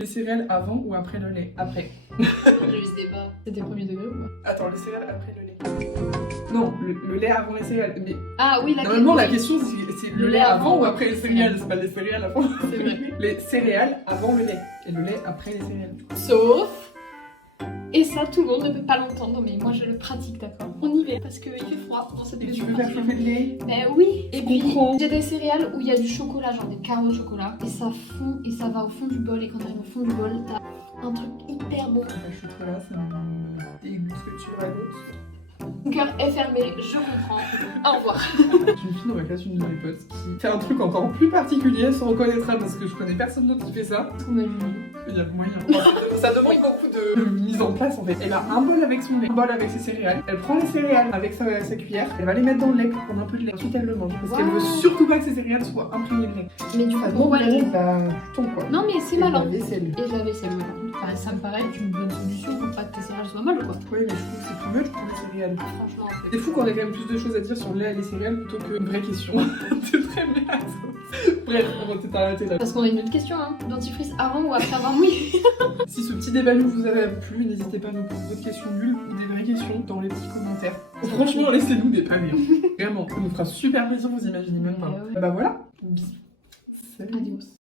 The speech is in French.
Les céréales avant ou après le lait? Après. J'ai eu ce débat. C'était premier degré ou pas? Attends, les céréales après le lait. Non, le lait avant les céréales. Mais Ah oui, la normalement, la question. question c'est le lait avant ou après les céréales. C'est pas les céréales avant. C'est vrai. Les céréales avant le lait. Et le lait après les céréales. Sauf. Et ça, tout le monde ne peut pas l'entendre, mais moi je le pratique, d'accord? En hiver, parce qu'il fait froid dans cette Et tu maison. veux faire chauffer le lait? Mais oui. Et Je puis, comprends. j'ai des céréales où il y a du chocolat, genre des carreaux de chocolat. Et ça fond, et ça va au fond du bol. Et quand t'arrives au fond du bol, t'as un truc hyper bon. Je suis trop là, ça me dégoûte ce que tu racontes. Mon cœur est fermé, je comprends. Au revoir. J'ai une fille dans ma classe, une de mes potes, qui fait un truc encore plus particulier, elle se reconnaîtra parce que je connais personne d'autre qui fait ça. Tout ma vie. Il y a moyen. Ça demande beaucoup de mise en place en fait. Elle a un bol avec son lait, un bol avec ses céréales. Elle prend les céréales avec sa cuillère, elle va les mettre dans le lait pour prendre un peu de lait. Ensuite elle le mange. Parce qu'elle veut surtout pas que ses céréales soient imprégnées de lait. Mais du coup, Ça pourquoi demande du temps quoi. Non, mais c'est Et malin. la vaisselle. Et la vaisselle, ouais. Enfin, ça me paraît être une bonne solution pour pas que tes céréales soient molles, quoi. Oui, mais je trouve que c'est plus moche pour les céréales. Franchement, un peu. C'est fou qu'on ait quand même plus de choses à dire sur le lait et les céréales plutôt qu'une vraie question. C'est très bien. Bref, on va peut-être arrêter là. Parce qu'on a une autre question, hein. Dentifrice avant ou après avoir mouillé? Si ce petit débat vous a plu, n'hésitez pas à nous poser d'autres questions nulles ou des vraies questions dans les petits commentaires. Franchement, laissez-nous des palais. Vraiment, ça nous fera super plaisir, vous imaginez même pas. Ouais. Bah voilà. Bisous. Salut. Adios.